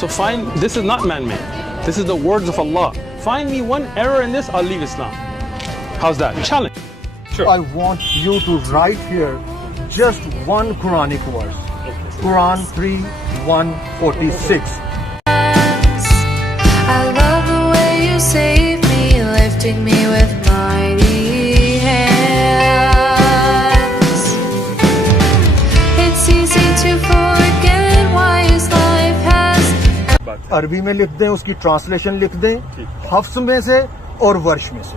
So this is not man-made. This is the words of Allah. Find me one error in this, I'll leave Islam. How's that? Challenge. Sure. I want you to write here just one Quranic verse. Quran 3:146. I love the way you save me, lifting me with mighty hands. It's easy to forget why his life has. عربی میں لکھ دیں, اس کی translation لکھ دیں, حفظ میں سے اور ورش میں سے.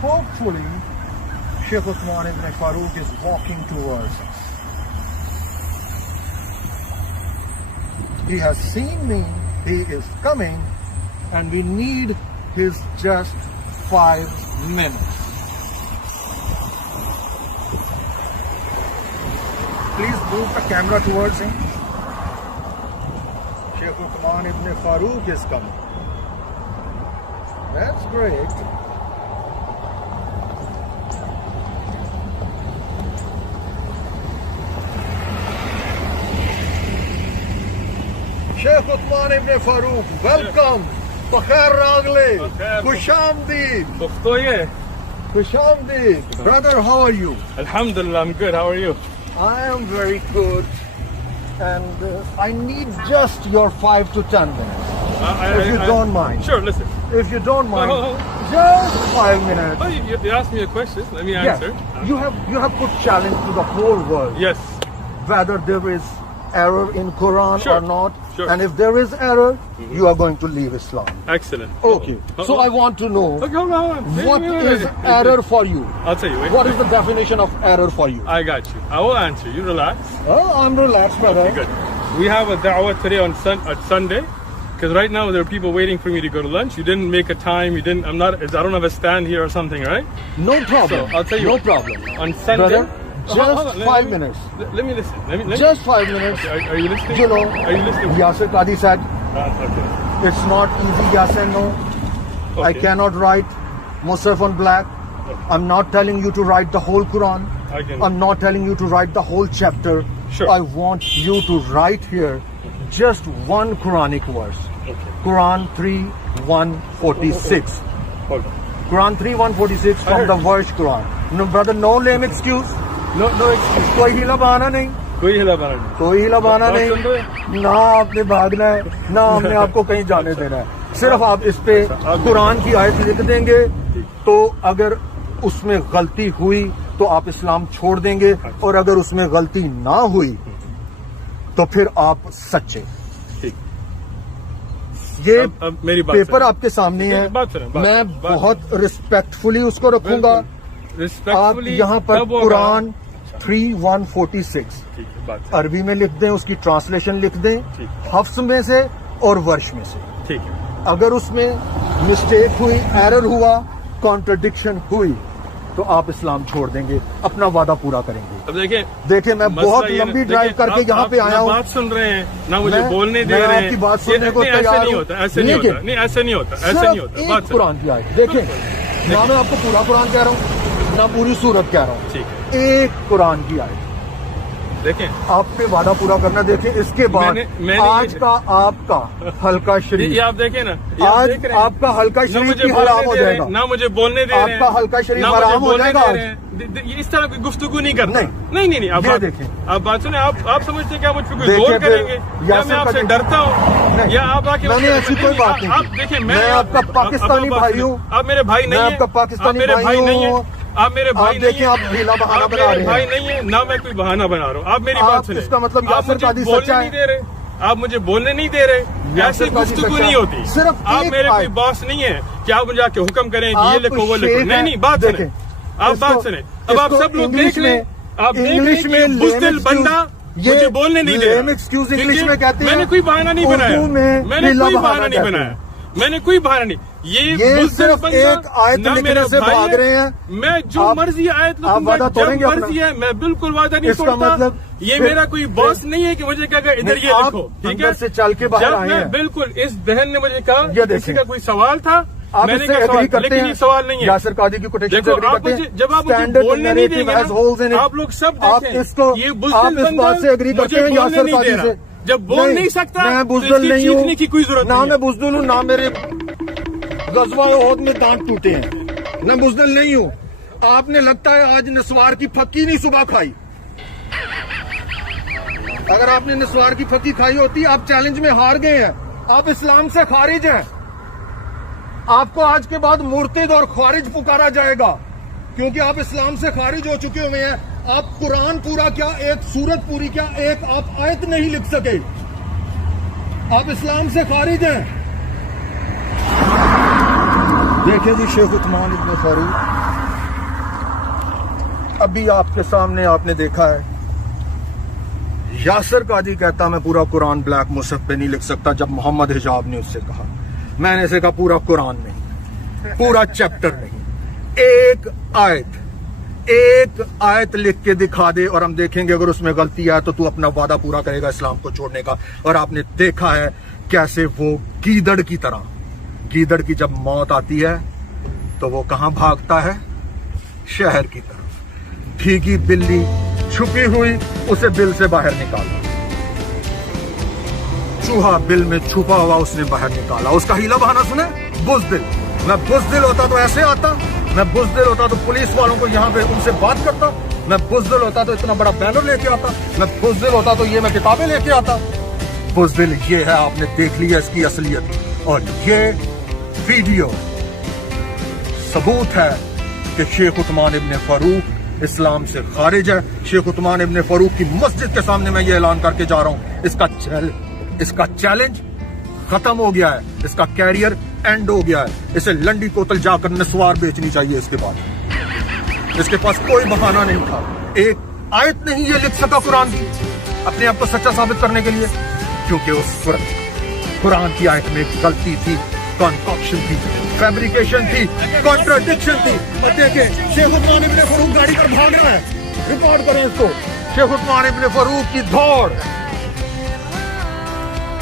Hopefully, Sheikh Uthman ibn Farooq is walking towards us. He has seen me, he is coming, and we need his just 5 minutes. Please move the camera towards him. Sheikh Uthman ibn Farooq is coming. That's great. Sheikh Uthman ibn Farooq, welcome. Bakhair Ragle, Kushamdeed. Kushamdeed. Brother, how are you? Alhamdulillah, I'm good. How are you? I am very good. And I need just your 5 to 10 minutes. If you don't mind. Sure, listen. If you don't mind, just 5 minutes. Oh, you asked me a question. Let me answer. Yes. You have put challenge to the whole world. Yes. Whether there is error in Quran or not. Sure. And if there is error, you are going to leave Islam. Excellent. Okay. So I want to know, Okay, hold on. what is error for you? I'll tell you. What is the definition of error for you? I got you. I will answer. You relax. Oh, I'm relaxed, brother. Okay, good. We have a da'wah today on Sunday, because right now there are people waiting for me to go to lunch. You didn't make a time. I don't have a stand here or something, right? No problem. So I'll tell you. No problem. On Sunday. Brother, just 5 minutes. Let me listen. Let me Just 5 minutes. Are you listening? You know, Are you listening? Yasir Qadhi said, Okay. it's not easy, yes and no. Okay. I cannot write Musaf on black. I'm not telling you to write the whole Quran. I'm not telling you to write the whole chapter. Sure. I want you to write here just one Quranic verse. Okay. Quran 3:146. Okay. Quran 3:146 from the verse Quran. No, brother, no lame excuse. No excuse. کوئی ہیلا بہانا نہیں. کوئی ہلا بنا نہیں. کوئی ہیلا بہانا نہیں. سن رہے؟ نہ آپ نے بھاگنا ہے, نہ ہم نے آپ کو کہیں جانے دینا ہے. صرف آپ اس پہ قرآن کی آیت لکھ دیں گے, تو اگر اس میں غلطی ہوئی تو آپ اسلام چھوڑ دیں گے, اور اگر اس میں غلطی نہ ہوئی تو پھر آپ سچے. یہ پیپر آپ کے سامنے ہے, میں بہت ریسپیکٹفلی اس کو رکھوں گا. آپ یہاں پر قرآن 3:146 عربی میں لکھ دیں, اس کی ٹرانسلیشن لکھ دیں, حفظ میں سے اور ورش میں سے. اگر اس میں مسٹیک ہوئی, ایرر ہوا, کانٹرڈکشن ہوئی, تو آپ اسلام چھوڑ دیں گے, اپنا وعدہ پورا کریں گے. اب دیکھیں میں بہت لمبی ڈرائیو کر کے یہاں پہ آیا ہوں. بات سن رہے ہیں نہ, مجھے بولنے دے رہے ہیں. آپ کی بات سننے کو تیار ہوں. ایسے نہیں ہوتا. صرف ایک قرآن کی آیت دیکھیں, میں آپ کو پورا قرآن کہہ رہا ہوں. ورنہ پوری صورت کہہ رہا ہوں. ٹھیک ہے, ایک قرآن کی آیت دیکھیں آپ نے وعدہ پورا کرنا. دیکھیں اس کے بعد آج کا آپ کا حلقہ شریف, یہ آپ دیکھیں نا, آج آپ کا حلقہ شریف بھی حرام ہو جائے گا. نہ مجھے بولنے دے رہے ہیں, آپ کا حلقہ شریف حرام ہو جائے گا. اس طرح کی گفتگو نہیں کرنا. نہیں آپ دیکھیں, آپ بات سنیں. آپ سمجھتے ہیں کہ آپ مجھ پہ کوئی زور کریں گے یا میں آپ سے ڈرتا ہوں یا آپ آ کے, میں نے ایسی کوئی بات نہیں. آپ دیکھیں میں آپ کا پاکستانی بھائی ہوں, آپ میرے بھائی نہیں ہیں, آپ کا پاکستانی بھائی ہوں. آپ میرے بھائی دیکھیں آپ ڈھیلا بہانہ بنا رہے ہیں. بھائی نہیں ہے, نہ میں کوئی بہانہ بنا رہا ہوں. آپ میری بات سنیں, اس کا مطلب یاسر قادری سچا ہے. آپ مجھے بولنے نہیں دے رہے, ایسی گفتگو نہیں ہوتی. صرف آپ میرے کوئی باس نہیں ہے کہ آپ مجھے آ کے حکم کریں کہ یہ لکھو وہ لکھو. نہیں بات سنیں, آپ بات سنیں. اب آپ سب لوگ دیکھ لیں, آپ انگلش میں بزدل بندہ مجھے بولنے نہیں دے رہا. میں نے کوئی بہانہ نہیں بنایا, میں نے کوئی بہانہ نہیں بنایا, میں نے کوئی بہانہ نہیں. یہ صرف ایک آیت لکھنے سے بھاگ رہے ہیں. میں جو مرضی آیت لکھوں گا, جب مرضی ہے, میں بالکل وعدہ نہیں توڑتا. یہ میرا کوئی باس نہیں ہے کہ مجھے کہا کہ ادھر یہ لکھو. ٹھیک ہے, سے چل کے باہر آئے ہیں. بالکل اس بہن نے مجھے کہا کسی کا کوئی سوال تھا, آپ اس سے ایگری کرتے ہیں. سوال نہیں ہے. یاسر قادری کی کوٹیشن سے ایگری کرتے ہیں. جب آپ مجھے بولنے نہیں دیں گے, آپ لوگ سب دیکھیں, یہ بزدل بندہ مجھے بولنے نہیں دے رہا. جب بول نہیں سکتا میں بزدل نہیں ہوں, کی کوئی ضرورت نہ میں بزدل ہوں, نہ میرے غزوہ احد میں دانت ٹوٹے ہیں, میں بزدل نہیں ہوں. آپ نے لگتا ہے آج نسوار کی پھکی نہیں صبح کھائی. اگر آپ نے نسوار کی پھکی کھائی ہوتی آپ چیلنج میں ہار گئے ہیں, آپ اسلام سے خارج ہیں. آپ کو آج کے بعد مرتد اور خارج پکارا جائے گا کیونکہ آپ اسلام سے خارج ہو چکے ہوئے ہیں. آپ قرآن پورا کیا, ایک سورت پوری کیا, ایک آپ آیت نہیں لکھ سکے. آپ اسلام سے خارج ہیں. دیکھیں جی شیخ عثمان ابن فاروق, ابھی آپ کے سامنے آپ نے دیکھا ہے یاسر قادری کہتا میں پورا قرآن بلیک مصحف پہ نہیں لکھ سکتا. جب محمد حجاب نے اس سے کہا, میں نے اسے کہا پورا قرآن نہیں, پورا چیپٹر نہیں, ایک آیت لکھ کے دکھا دے اور ہم دیکھیں گے اگر اس میں غلطی ہے تو اپنا وعدہ پورا کرے گا اسلام کو چھوڑنے کا. اور آپ نے دیکھا ہے کیسے وہ گیدڑ کی طرح, گیدڑ کی جب موت آتی ہے تو وہ کہاں بھاگتا ہے, شہر کی طرف. بھیگی بلی چھپی ہوئی, اسے بل سے باہر نکالا. چوہا بل میں چھپا ہوا اس نے باہر نکالا. اس کا ہیلا بہانا سنے, بزدل. میں بزدل ہوتا تو ایسے آتا, میں بزدل ہوتا تو پولیس والوں کو یہاں پہ ان سے بات کرتا, میں بزدل ہوتا تو اتنا بڑا بینر لے کے آتا, میں بزدل ہوتا تو یہ میں کتابیں لے کے آتا. بزدل یہ ہے, آپ نے دیکھ لیا اس کی اصلیت. اور یہ ویڈیو ثبوت ہے کہ شیخ عثمان ابن فاروق اسلام سے خارج ہے. شیخ عثمان ابن فاروق کی مسجد کے سامنے میں یہ اعلان کر کے جا رہا ہوں, اس کا چیلنج ختم ہو گیا ہے, اس کا کیریئر اینڈ ہو گیا ہے. اسے لنڈی کوتل جا کر نسوار بیچنی چاہیے. اس کے بعد اس کے پاس کوئی بہانہ نہیں تھا, ایک آیت نہیں یہ لکھ سکا قرآن کی اپنے آپ کو سچا ثابت کرنے کے لیے, کیونکہ اس قرآن کی آیت میں ایک غلطی تھی, کنکاکشن تھی, فیبریکیشن تھی, کانٹراڈکشن تھی. اور دیکھیں شیخ عثمان ابن فاروق گاڑی پر بھاگ رہا ہے, ریکارڈ کریں اس کو. شیخ عثمان ابن فاروق کی دوڑ,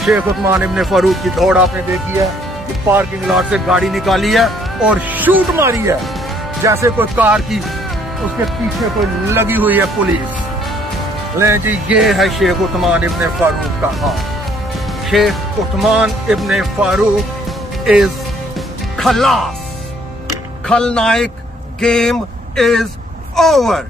شیخ عثمان ابن فاروق کی دوڑ آپ نے دیکھی ہے. پارکنگ لاٹ سے گاڑی نکالی ہے اور شوٹ ماری ہے جیسے کوئی کار کی اس کے پیچھے کوئی لگی ہوئی ہے پولیس. لیں جی یہ ہے شیخ عثمان ابن فاروق کا حال. شیخ عثمان ابن فاروق از خلاص, کھلنائک, گیم از اوور.